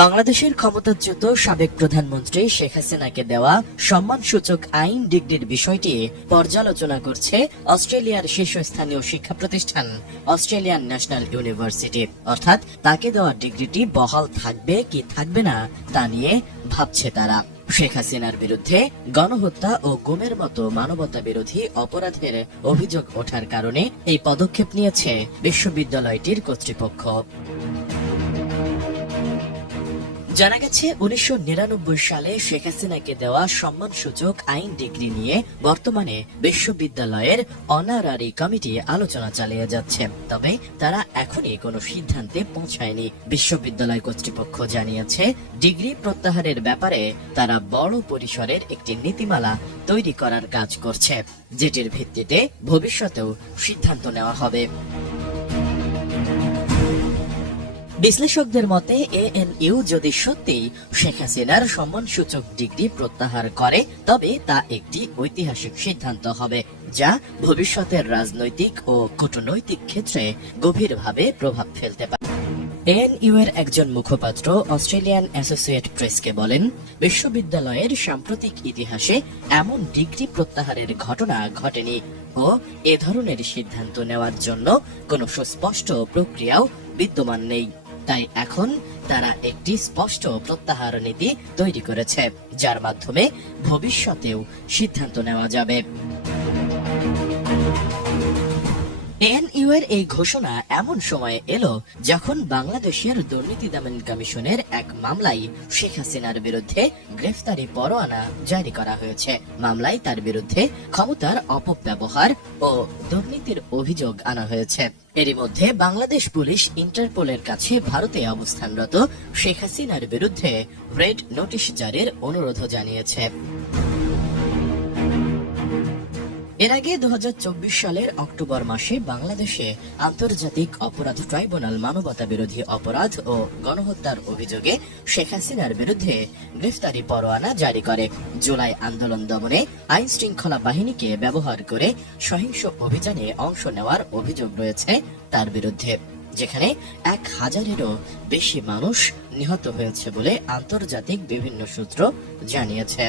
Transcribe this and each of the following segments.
বাংলাদেশের ক্ষমতাচ্যুত সাবেক প্রধানমন্ত্রী শেখ হাসিনাকে দেওয়া সম্মানসূচক আইন ডিগ্রির বিষয়টি পর্যালোচনা করছে অস্ট্রেলিয়ার শীর্ষস্থানীয় শিক্ষা প্রতিষ্ঠান, অস্ট্রেলিয়ান ন্যাশনাল ইউনিভার্সিটি। অর্থাৎ তাকে দেওয়া ডিগ্রিটি বহাল থাকবে কি থাকবে না তা নিয়ে ভাবছে তারা। শেখ হাসিনার বিরুদ্ধে গণহত্যা ও গুমের মতো মানবতা বিরোধী অপরাধের অভিযোগ ওঠার কারণে এই পদক্ষেপ নিয়েছে বিশ্ববিদ্যালয়টির কর্তৃপক্ষ। জানা গেছে, উনিশশো নিরানব্বই সালে শেখ হাসিনাকে দেওয়া সম্মানসূচক আইন ডিগ্রি নিয়ে বর্তমানে বিশ্ববিদ্যালয়ের অনারারি কমিটি আলোচনা চালিয়ে যাচ্ছে। তবে তারা এখনই কোনো সিদ্ধান্তে পৌঁছায়নি। বিশ্ববিদ্যালয় কর্তৃপক্ষ জানিয়েছে, ডিগ্রি প্রত্যাহারের ব্যাপারে তারা বড় পরিসরের একটি নীতিমালা তৈরি করার কাজ করছে, যেটির ভিত্তিতে ভবিষ্যতেও সিদ্ধান্ত নেওয়া হবে। বিশ্লেষকদের মতে, এএনইউ যদি সত্যি শেখ হাসিনার সম্মানসূচক ডিগ্রি প্রত্যাহার করে, তবে তা একটি ঐতিহাসিক সিদ্ধান্ত হবে, যা ভবিষ্যতের রাজনৈতিক ও কূটনৈতিক ক্ষেত্রে গভীরভাবে প্রভাব ফেলতে পারে। এএনইউ এর একজন মুখপাত্র অস্ট্রেলিয়ান অ্যাসোসিয়েট প্রেসকে বলেন, বিশ্ববিদ্যালয়ের সাম্প্রতিক ইতিহাসে এমন ডিগ্রি প্রত্যাহারের ঘটনা ঘটেনি ও এ ধরনের সিদ্ধান্ত নেওয়ার জন্য কোনো সুস্পষ্ট প্রক্রিয়াও বিদ্যমান নেই। তাই এখন তারা একটি স্পষ্ট প্রত্যাহার নীতি তৈরি করেছে, যার মাধ্যমে ভবিষ্যতেও সিদ্ধান্ত নেওয়া যাবে। এএনইউ এর এই ঘোষণা এমন সময়ে এলো যখন বাংলাদেশের দুর্নীতি দমন কমিশনের এক মামলায় শেখ হাসিনার বিরুদ্ধে গ্রেফতারি পরোয়ানা জারি করা হয়েছে। মামলায় তার বিরুদ্ধে ক্ষমতার অপব্যবহার ও দুর্নীতির অভিযোগ আনা হয়েছে। এরই মধ্যে বাংলাদেশ পুলিশ ইন্টারপোলের কাছে ভারতে অবস্থানরত শেখ হাসিনার বিরুদ্ধে রেড নোটিশ জারির অনুরোধ জানিয়েছে। এর আগে দু হাজার চব্বিশ সালের অক্টোবর মাসে বাংলাদেশে আন্তর্জাতিক অপরাধ ট্রাইব্যুনাল মানবতা বিরোধী অপরাধ ও গণহত্যার অভিযোগে শেখ হাসিনার বিরুদ্ধে গ্রেফতারি পরোয়ানা জারি করে। জুলাই আন্দোলন দমনে আইন শৃঙ্খলা বাহিনীকে ব্যবহার করে সহিংস অভিযানে অংশ নেওয়ার অভিযোগ রয়েছে তার বিরুদ্ধে, যেখানে এক হাজারেরও বেশি মানুষ নিহত হয়েছে বলে আন্তর্জাতিক বিভিন্ন সূত্র জানিয়েছে।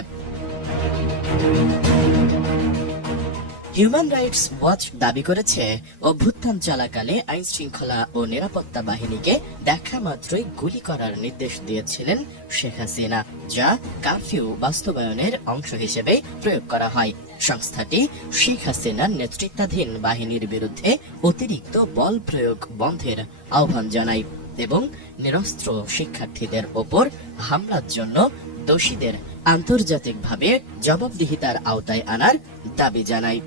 হিউম্যান রাইটস ওয়াচ দাবি করেছে, অভ্যুত্থান চলাকালে আইন শৃঙ্খলা ও নিরাপত্তা বাহিনীকে দেখা মাত্রই গুলি করার নির্দেশ দিয়েছিলেন শেখ হাসিনা, যা কারফিউ বাস্তবায়নের অংশ হিসেবে প্রয়োগ করা হয়। সংস্থাটি শেখ হাসিনার নেতৃত্বাধীন বাহিনীর বিরুদ্ধে অতিরিক্ত বল প্রয়োগ বন্ধের আহ্বান জানায় এবং নিরস্ত্র শিক্ষার্থীদের ওপর হামলার জন্য দোষীদের আন্তর্জাতিকভাবে জবাবদিহিতার আওতায় আনার দাবি জানায়।